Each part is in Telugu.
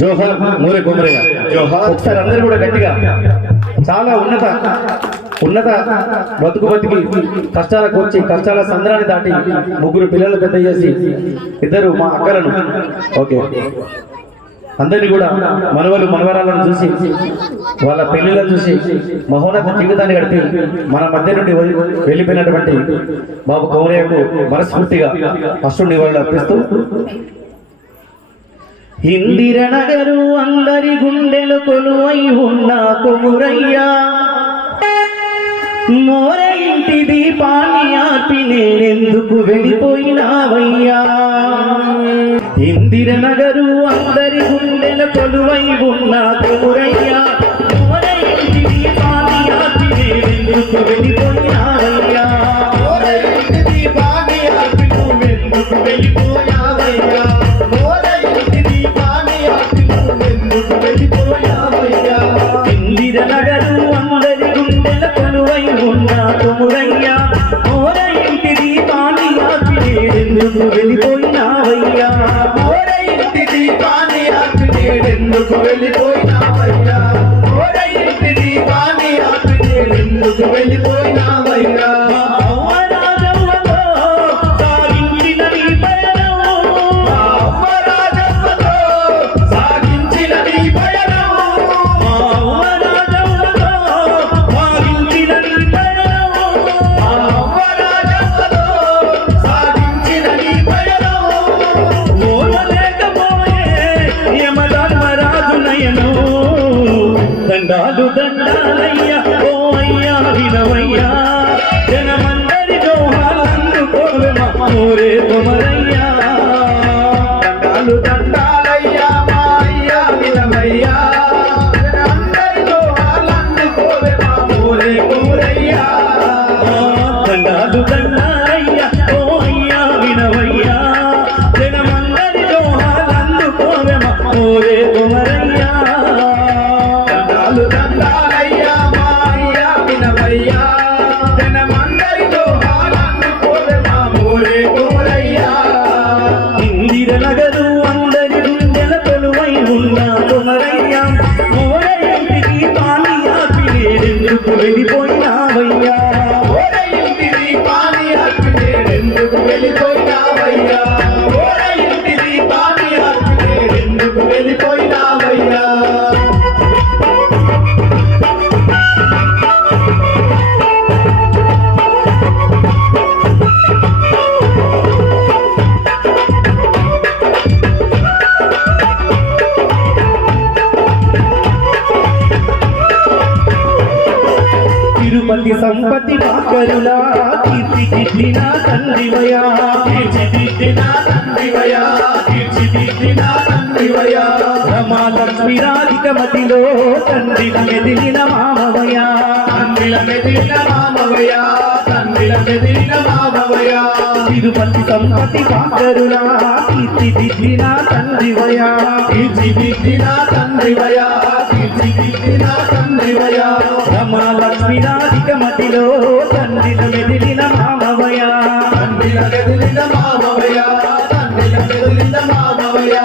జోహార్ మూరే కొమరయ్య. జోహార్. ఒకసారి అందరూ కూడా గట్టిగా. చాలా ఉన్నత ఉన్నత బతుకు బతికి కష్టాలకు వచ్చి కష్టాల సంద్రాన్ని దాటి ముగ్గురు పిల్లలు పెద్ద చేసి ఇద్దరు మా అక్కలను. ఓకే. అందరినీ కూడా మనవలు మనవరాలను చూసి వాళ్ళ పెళ్ళిలను చూసి మహోన్నత జీవితాన్ని గడిపి మన మధ్య నుండి వెళ్ళిపోయినటువంటి బాబు కౌరయ్యకు మనస్ఫూర్తిగా అష్టు నివాళులు అర్పిస్తూ ఇందిర నగరు అందరి గుండెలు కొలువై ఉన్న కొమురయ్యా. మోర ఇంటి దీపాన్ని ఆపి నేనెందుకు వెళ్ళిపోయినావయ్యా? ఇందిర నగరు అందరి గుండెల కొలువై ఉన్న కొమురయ్యా. మోర ఇంటి దీపాన్ని ఆపి నేనెందుకు వెళ్ళిపోయినావయ్యా? ఎందుకు సంపతి మాకరులా కీర్తి కిట్టిన తండ్రివయా తీర్చిదిద్దిన తండ్రివయా తీర్చిదిద్దిన తండ్రివయా రమా లక్ష్మి రాధిక మతిలో తండ్రిన మెదిలిన మామవయా తండ్రిల మెదిలిన మామవయా తండ్రిల మెదిలిన మామవయ్యా తిరుపతి సంపతి పాకరులా కీర్తి దిద్దిన తండ్రివయా తీర్చిదిద్దిన తండ్రివయా తీర్చిదిద్దిన తండ్రివయా రమా లక్ష్మి రాధిక మతిలో తండ్రిన మెదిలిన మామవయా తండ్రిల మెదిలిన మామవయ్యా తండ్రిల మెదిలిన మామవయ్యా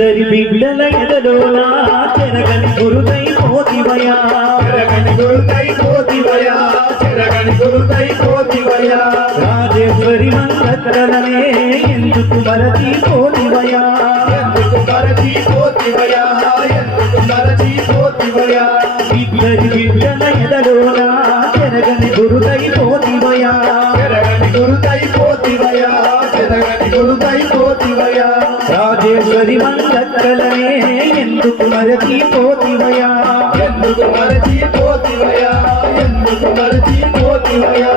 ఇద్దరి బిడ్డల బిడ్డలైదలోనా చెరగని గురుదై పోతివయా. చెరగని గురుదై పోతివయా చెరగని గురుదై పోతివయా. రాజేశ్వరి మంత్రననే ఎందుకు మరచి పోతివయా. ఎందుకు మరచి పోతివయా ఎందుకు మరచి పోతివయా. ఇద్దరి బిడ్డల బిడ్డలైదలోనా మాటనే ఎందుకు మరచిపోతివయా ఎందుకు మరచిపోతివయా ఎందుకు మరచిపోతివయా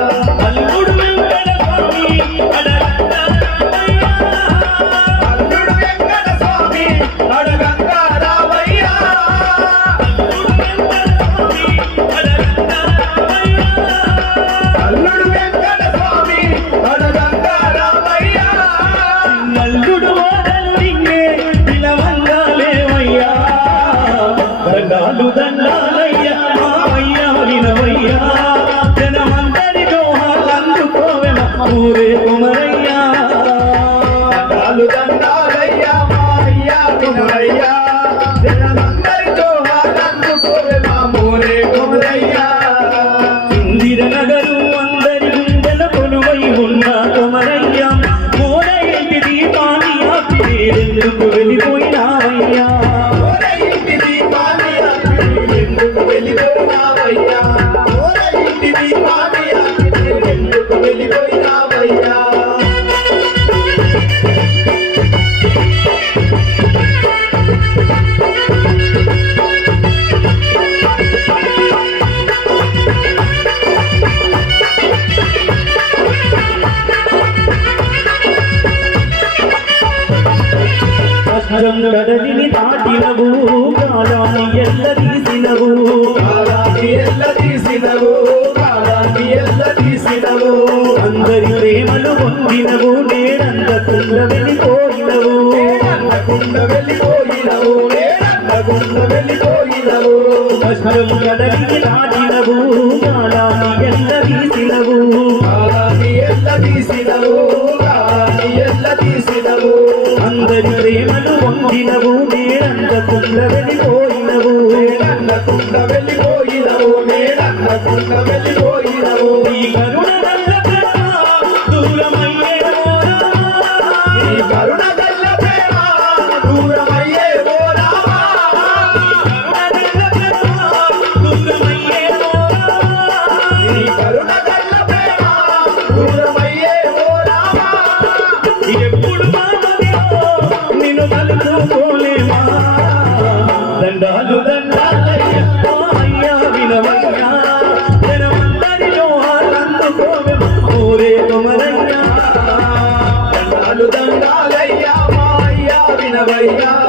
వెళ్ళిపోయినావయ్యా. వెళ్ళిపోయినావయ్యా. గంగం కడలిని దాటినవు కాలాన్ని ఎల్ల తీసినవు. కాలాన్ని ఎల్ల తీసినవు కాలాన్ని ఎల్ల తీసినవు. అందరి ప్రేమలు పొందినవు నేనందకుండా వెళ్ళిపోయినవు. అందకుండా వెళ్ళిపోయినవు నేనందకుండా వెళ్ళిపోయినవు. కష్టం కడలిని దాటినవు కాలాన్ని ఎల్ల తీసినవు. కాలాన్ని ఎల్ల తీసినవు. వెళ్ళిపోయినవు నేనంత తుండ వెళ్ళిపోయినవు నేనంత తుండ వెళ్ళిపోయినవు నేనంత తుండ Venga.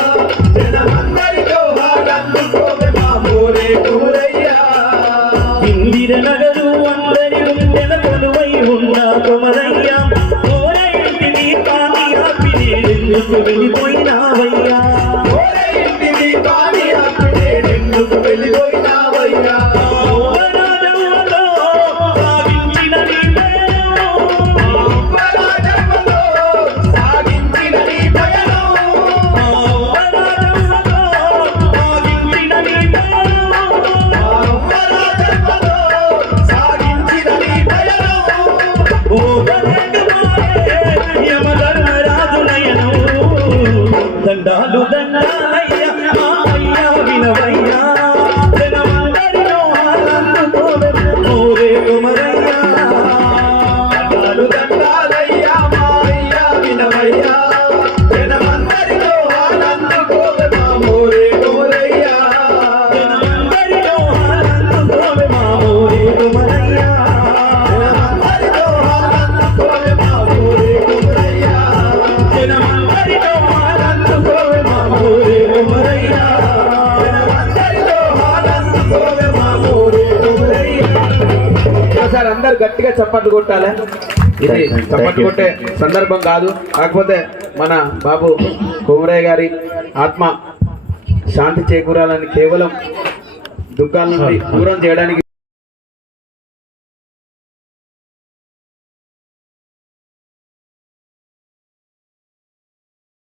చప్పట్లు కొట్టాలా ఇది చప్పట్లు కొట్టే సందర్భం కాదు. కాకపోతే మన బాబు కోమరయ్య గారి ఆత్మ శాంతి చేకూరాలని కేవలం దుఃఖాల నుండి దూరం చేయడానికి